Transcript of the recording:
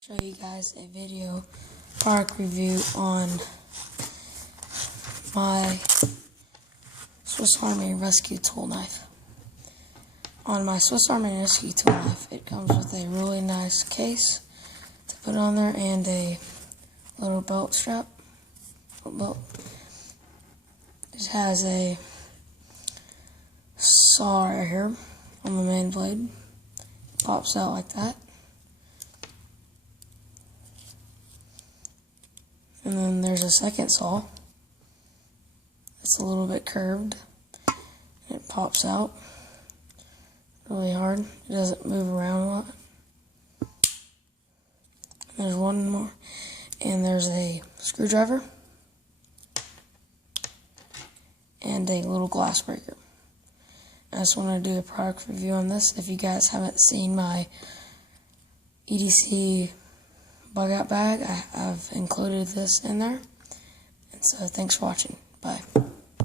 Show you guys a video product review on my Swiss Army Rescue Tool Knife. On my Swiss Army Rescue Tool Knife, it comes with a really nice case to put on there and a little belt strap. It has a saw right here on the main blade. Pops out like that. And then there's a second saw. It's a little bit curved. And it pops out really hard. It doesn't move around a lot. There's one more. And there's a screwdriver. And a little glass breaker. I just want to do a product review on this. If you guys haven't seen my EDC bug out bag, I've included this in there. And so thanks for watching. Bye.